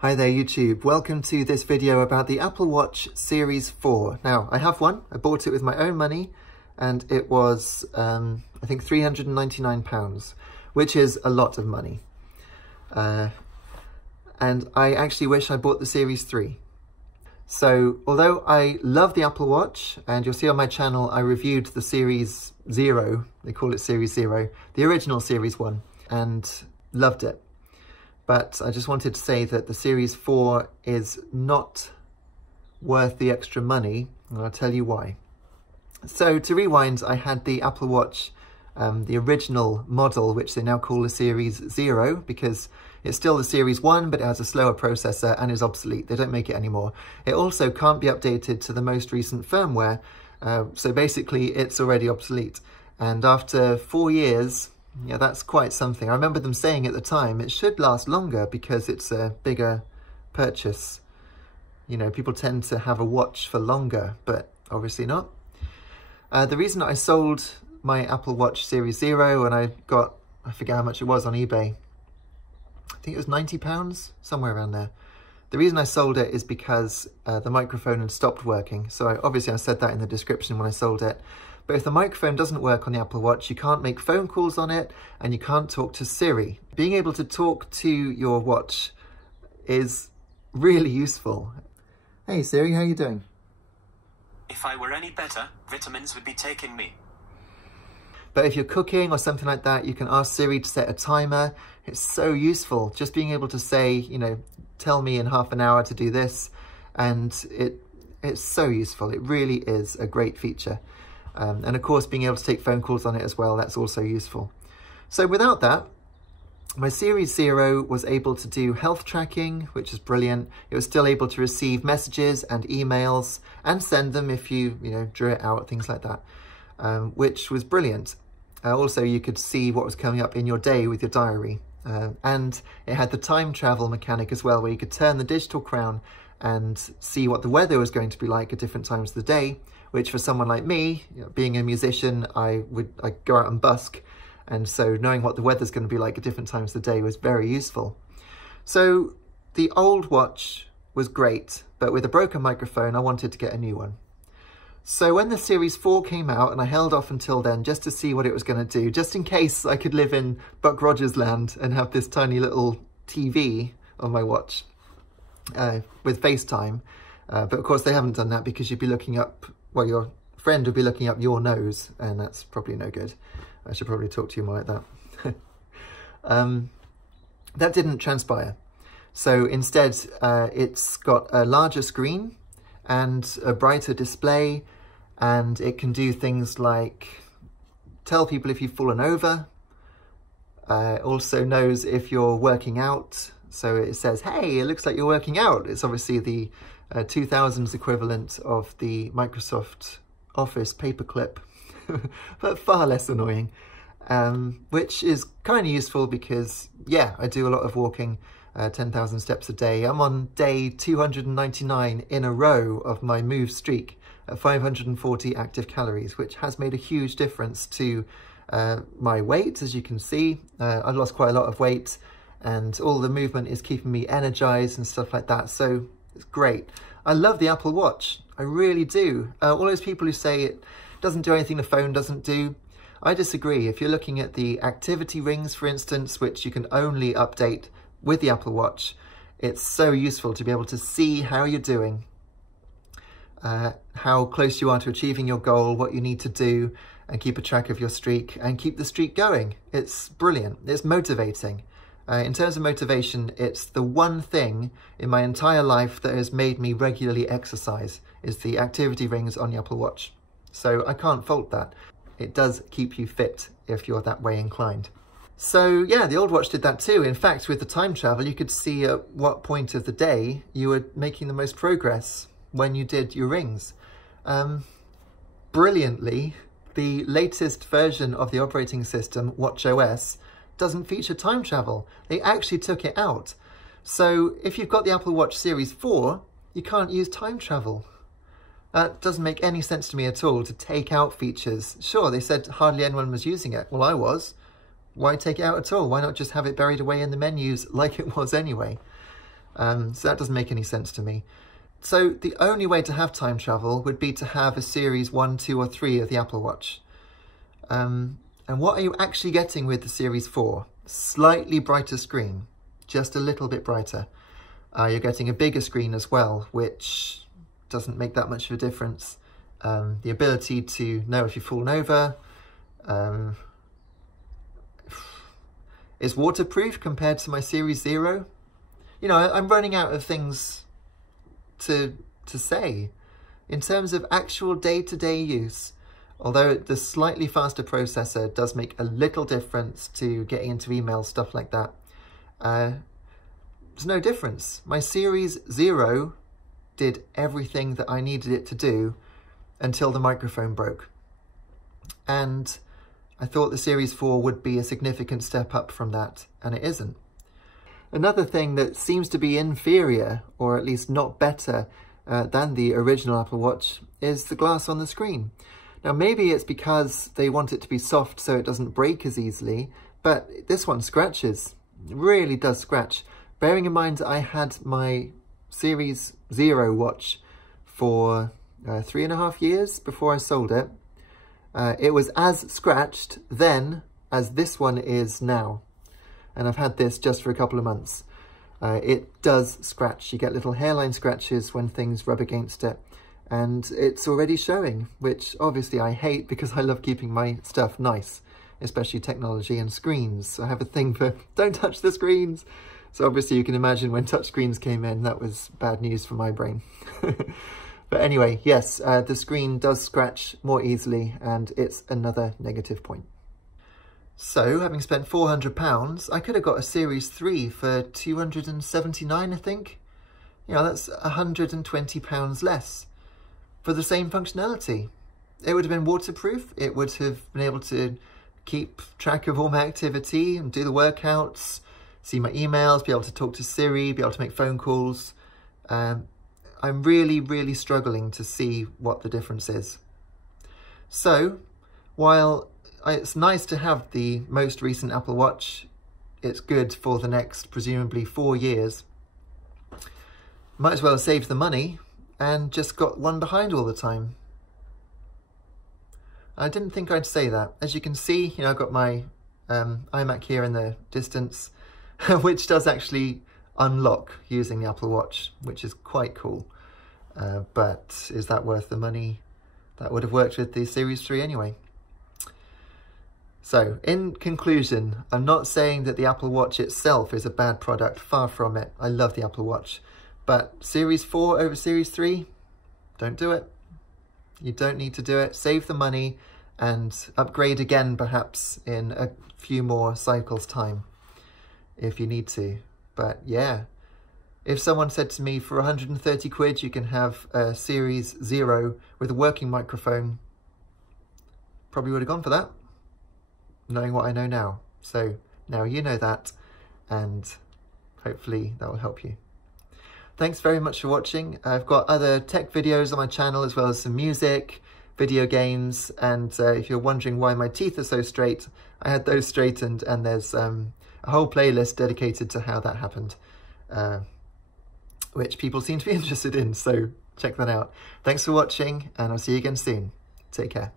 Hi there YouTube, welcome to this video about the Apple Watch Series 4. Now, I have one, I bought it with my own money, and it was, I think £399, which is a lot of money. And I actually wish I bought the Series 3. So, although I love the Apple Watch, and you'll see on my channel I reviewed the Series 0, they call it Series 0, the original Series 1, and loved it. But I just wanted to say that the Series 4 is not worth the extra money, and I'll tell you why. So to rewind, I had the Apple Watch, the original model, which they now call the Series 0, because it's still the Series 1, but it has a slower processor and is obsolete. They don't make it anymore. It also can't be updated to the most recent firmware, so basically it's already obsolete. And after 4 years, yeah, that's quite something. I remember them saying at the time, it should last longer because it's a bigger purchase. You know, people tend to have a watch for longer, but obviously not. The reason I sold my Apple Watch Series 0 and I got, I forget how much it was on eBay. I think it was £90, somewhere around there. The reason I sold it is because the microphone had stopped working. So obviously I said that in the description when I sold it. But if the microphone doesn't work on the Apple Watch, you can't make phone calls on it and you can't talk to Siri. Being able to talk to your watch is really useful. Hey Siri, how you doing? If I were any better, vitamins would be taking me. But if you're cooking or something like that, you can ask Siri to set a timer. It's so useful. Just being able to say, you know, tell me in half an hour to do this. And it's so useful. It really is a great feature. And of course, being able to take phone calls on it as well, that's also useful. So without that, my Series 0 was able to do health tracking, which is brilliant. It was still able to receive messages and emails and send them if you drew it out, things like that, which was brilliant. Also, you could see what was coming up in your day with your diary. And it had the time travel mechanic as well, where you could turn the digital crown and see what the weather was going to be like at different times of the day, which for someone like me, being a musician, I go out and busk. And so knowing what the weather's going to be like at different times of the day was very useful. So the old watch was great, but with a broken microphone, I wanted to get a new one. So when the Series 4 came out, and I held off until then just to see what it was going to do, just in case I could live in Buck Rogers land and have this tiny little TV on my watch with FaceTime. But of course they haven't done that because you'd be looking up, well, your friend would be looking up your nose, and that's probably no good. I should probably talk to you more like that. That didn't transpire. So instead, it's got a larger screen and a brighter display, and it can do things like tell people if you've fallen over. Also knows if you're working out. So it says, hey, it looks like you're working out. It's obviously the 2000s equivalent of the Microsoft Office paperclip, but far less annoying, which is kind of useful because, yeah, I do a lot of walking, 10,000 steps a day. I'm on day 299 in a row of my move streak at 540 active calories, which has made a huge difference to my weight. As you can see, I've lost quite a lot of weight, and all the movement is keeping me energized and stuff like that. So it's great. I love the Apple Watch. I really do. All those people who say it doesn't do anything the phone doesn't do, I disagree. If you're looking at the activity rings, for instance, which you can only update with the Apple Watch, it's so useful to be able to see how you're doing, how close you are to achieving your goal, what you need to do, and keep a track of your streak and keep the streak going. It's brilliant. It's motivating. In terms of motivation, it's the one thing in my entire life that has made me regularly exercise, is the activity rings on the Apple Watch. So I can't fault that. It does keep you fit if you're that way inclined. So yeah, the old watch did that too. In fact, with the time travel, you could see at what point of the day you were making the most progress when you did your rings. Brilliantly, the latest version of the operating system, watchOS, doesn't feature time travel. They actually took it out. So if you've got the Apple Watch Series 4, you can't use time travel. That doesn't make any sense to me at all, to take out features. Sure, they said hardly anyone was using it. Well, I was. Why take it out at all? Why not just have it buried away in the menus like it was anyway? So that doesn't make any sense to me. So the only way to have time travel would be to have a series 1, 2 or 3 of the Apple Watch. And what are you actually getting with the Series 4? Slightly brighter screen, just a little bit brighter. You're getting a bigger screen as well, which doesn't make that much of a difference. The ability to know if you've fallen over. Is waterproof compared to my Series 0. You know, I'm running out of things to say. In terms of actual day-to-day use, although the slightly faster processor does make a little difference to getting into email, stuff like that, there's no difference. My Series 0 did everything that I needed it to do until the microphone broke. And I thought the Series 4 would be a significant step up from that, and it isn't. Another thing that seems to be inferior, or at least not better than the original Apple Watch, is the glass on the screen. Now maybe it's because they want it to be soft so it doesn't break as easily, but this one scratches. It really does scratch. Bearing in mind I had my Series 0 watch for 3.5 years before I sold it. It was as scratched then as this one is now. And I've had this just for a couple of months. It does scratch. You get little hairline scratches when things rub against it. And it's already showing, which obviously I hate because I love keeping my stuff nice, especially technology and screens. I have a thing for don't touch the screens. So obviously you can imagine when touch screens came in, that was bad news for my brain. But anyway, yes, the screen does scratch more easily, and it's another negative point. So, having spent £400, I could have got a Series 3 for £279, I think. You know, that's £120 less for the same functionality. It would have been waterproof. It would have been able to keep track of all my activity and do the workouts, see my emails, be able to talk to Siri, be able to make phone calls. I'm really, really struggling to see what the difference is. So, while it's nice to have the most recent Apple Watch, it's good for the next, presumably, 4 years, might as well have saved the money and just got one behind all the time. I didn't think I'd say that. As you can see, you know, I've got my iMac here in the distance, which does actually unlock using the Apple Watch, which is quite cool. But is that worth the money? That would have worked with the Series 3 anyway. So, in conclusion, I'm not saying that the Apple Watch itself is a bad product, far from it. I love the Apple Watch. But Series 4 over Series 3, don't do it. You don't need to do it. Save the money and upgrade again, perhaps, in a few more cycles' time, if you need to. But yeah, if someone said to me for 130 quid you can have a Series 0 with a working microphone, probably would have gone for that, knowing what I know now. So now you know that, and hopefully that will help you. Thanks very much for watching. I've got other tech videos on my channel, as well as some music, video games, and if you're wondering why my teeth are so straight, I had those straightened, and there's a whole playlist dedicated to how that happened, which people seem to be interested in, so check that out. Thanks for watching, and I'll see you again soon. Take care.